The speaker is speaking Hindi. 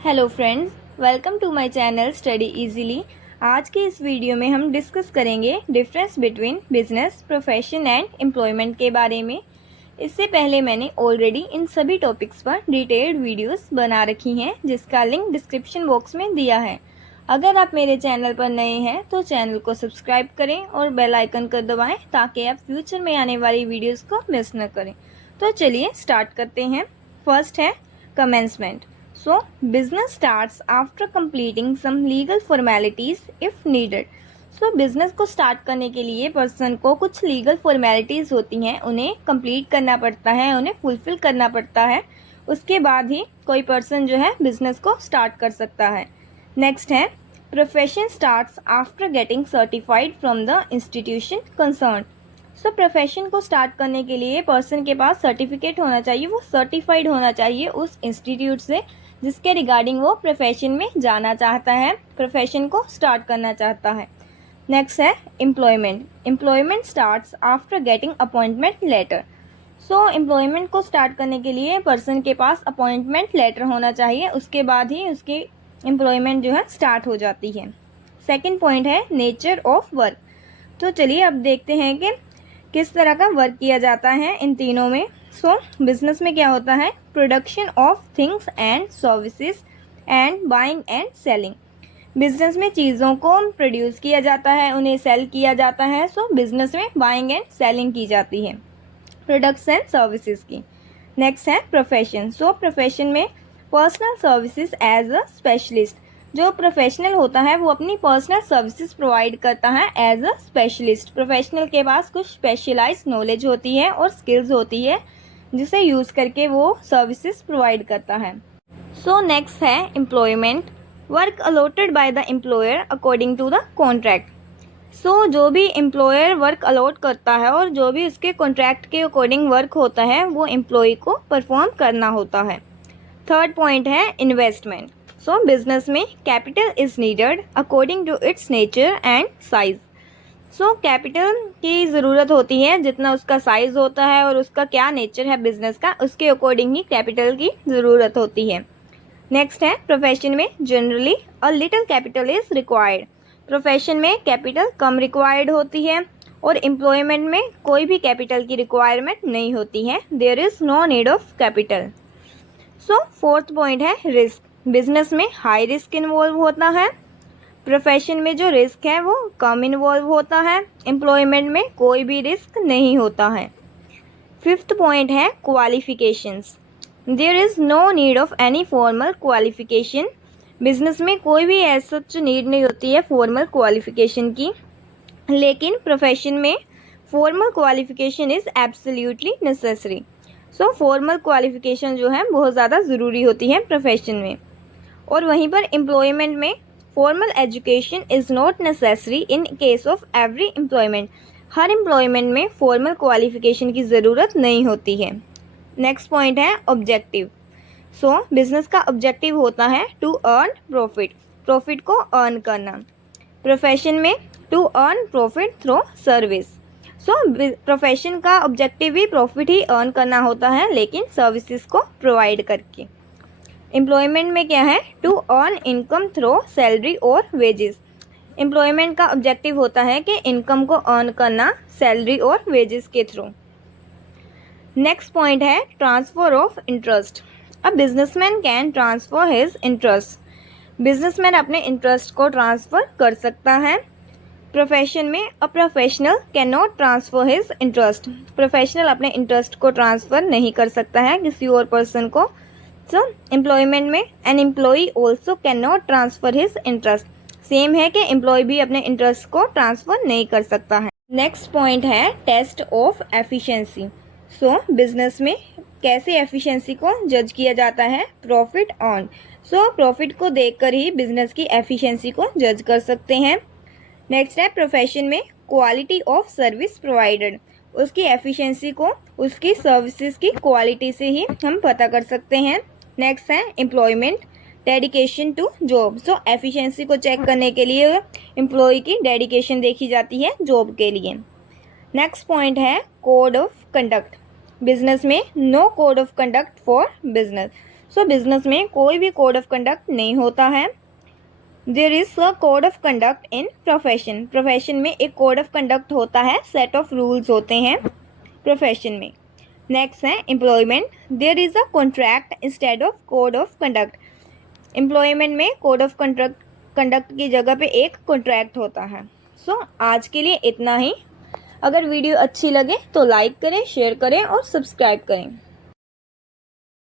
Hello friends, welcome to my channel study easily. आज के इस वीडियो में हम डिस्कस करेंगे difference between business, profession and employment के बारे में। इससे पहले मैंने ऑलरेडी इन सभी टॉपिक्स पर डिटेल्ड वीडियोस बना रखी हैं, जिसका लिंक डिस्क्रिप्शन बॉक्स में दिया है। अगर आप मेरे चैनल पर नए हैं तो चैनल को सब्सक्राइब करें और बेल आइकन को दबाएं ताकि आप फ्यूचर में आने वाली वीडियोज़ को मिस न करें। तो चलिए स्टार्ट करते हैं। फर्स्ट है commencement. So, business starts after completing some legal formalities if needed. So, business को start करने के लिए person को कुछ legal formalities होती हैं, उन्हें complete करना पड़ता है, उन्हें fulfill करना पड़ता है। उसके बाद ही कोई person जो है business को start कर सकता है। Next है profession starts after getting certified from the institution concerned. So profession को स्टार्ट करने के लिए पर्सन के पास सर्टिफिकेट होना चाहिए, वो सर्टिफाइड होना चाहिए उस इंस्टीट्यूट से जिसके रिगार्डिंग वो प्रोफेशन में जाना चाहता है, प्रोफेशन को स्टार्ट करना चाहता है। नेक्स्ट है employment. Employment starts after getting appointment letter. So employment को स्टार्ट करने के लिए पर्सन के पास अपॉइंटमेंट लेटर होना चाहिए, उसके बाद ही उसकी एम्प्लॉयमेंट जो है स्टार्ट हो जाती है। सेकेंड पॉइंट है नेचर ऑफ वर्क। तो चलिए अब देखते हैं कि किस तरह का वर्क किया जाता है इन तीनों में। सो बिजनेस में क्या होता है, production of things and services and buying and selling. Business में चीज़ों को प्रोड्यूस किया जाता है, उन्हें सेल किया जाता है। सो बिजनेस में बाइंग एंड सेलिंग की जाती है प्रोडक्ट्स एंड सर्विसेज की। नेक्स्ट है प्रोफेशन। सो प्रोफेशन में personal services as a specialist. जो प्रोफेशनल होता है वो अपनी पर्सनल सर्विसेज प्रोवाइड करता है एज अ स्पेशलिस्ट। प्रोफेशनल के पास कुछ स्पेशलाइज्ड नॉलेज होती है और स्किल्स होती है जिसे यूज़ करके वो सर्विसेज प्रोवाइड करता है। सो नेक्स्ट है employment. Work allotted by the employer according to the contract. So जो भी एम्प्लॉयर वर्क अलॉट करता है और जो भी उसके कॉन्ट्रैक्ट के अकॉर्डिंग वर्क होता है वो एम्प्लॉय को परफॉर्म करना होता है। थर्ड पॉइंट है इन्वेस्टमेंट। सो बिजनेस में capital is needed according to its nature and size. So capital की ज़रूरत होती है, जितना उसका साइज़ होता है और उसका क्या नेचर है बिजनेस का, उसके अकॉर्डिंग ही कैपिटल की ज़रूरत होती है। नेक्स्ट है प्रोफेशन में generally a little capital is required. Profession में कैपिटल कम रिक्वायर्ड होती है और एम्प्लॉयमेंट में कोई भी कैपिटल की रिक्वायरमेंट नहीं होती है, there is no need of capital. So fourth point है रिस्क। बिजनेस में हाई रिस्क इन्वॉल्व होता है, प्रोफेशन में जो रिस्क है वो कम इन्वॉल्व होता है, एम्प्लॉयमेंट में कोई भी रिस्क नहीं होता है। फिफ्थ पॉइंट है qualifications. There is no need of any formal qualification. Business में कोई भी ऐसा नीड नहीं होती है फॉर्मल क्वालिफिकेशन की, लेकिन प्रोफेशन में formal qualification is absolutely necessary. So formal qualification जो है बहुत ज़्यादा ज़रूरी होती है प्रोफेशन में। और वहीं पर एम्प्लॉयमेंट में formal education is not necessary in case of every employment. हर एम्प्लॉयमेंट में फॉर्मल क्वालिफिकेशन की ज़रूरत नहीं होती है। नेक्स्ट पॉइंट है ऑब्जेक्टिव। सो बिजनेस का ऑब्जेक्टिव होता है टू अर्न प्रॉफिट, प्रॉफिट को अर्न करना। प्रोफेशन में to earn profit through service. So profession का ऑब्जेक्टिव भी प्रॉफिट ही अर्न करना होता है, लेकिन सर्विसेज को प्रोवाइड करके। एम्प्लॉयमेंट में क्या है, to earn income through salary और वेजेस। एम्प्लॉयमेंट का ऑब्जेक्टिव होता है कि इनकम को अर्न करना सैलरी और वेजेस के थ्रू। नेक्स्ट पॉइंट है transfer of interest. A businessman can transfer his interest. Businessman अपने इंटरेस्ट को ट्रांसफ़र कर सकता है। प्रोफेशन में a professional can not transfer his interest. Professional अपने इंटरेस्ट को ट्रांसफ़र नहीं कर सकता है किसी और पर्सन को। सो एम्प्लॉयमेंट में an employee also can not transfer his interest. Same है कि एम्प्लॉय भी अपने इंटरेस्ट को ट्रांसफ़र नहीं कर सकता है। नेक्स्ट पॉइंट है test of efficiency. So business में कैसे एफिशिएंसी को जज किया जाता है, प्रॉफिट ऑन। सो प्रॉफिट को देखकर ही बिजनेस की एफिशिएंसी को जज कर सकते हैं। नेक्स्ट है प्रोफेशन में क्वालिटी ऑफ सर्विस प्रोवाइडेड। उसकी एफिशिएंसी को उसकी सर्विसेज की क्वालिटी से ही हम पता कर सकते हैं। नेक्स्ट है employment, dedication to job. So efficiency को चेक करने के लिए एम्प्लॉय की डेडिकेशन देखी जाती है जॉब के लिए। नेक्स्ट पॉइंट है कोड ऑफ कंडक्ट। बिजनेस में no code of conduct for business. So business में कोई भी कोड ऑफ कंडक्ट नहीं होता है। There is a code of conduct in profession. Profession में एक कोड ऑफ कंडक्ट होता है, सेट ऑफ रूल्स होते हैं प्रोफेशन में। नेक्स्ट है employment. There is a contract instead of code of conduct. Employment में कोड ऑफ कंडक्ट की जगह पे एक कॉन्ट्रैक्ट होता है। सो आज के लिए इतना ही। अगर वीडियो अच्छी लगे तो लाइक करें, शेयर करें और सब्सक्राइब करें।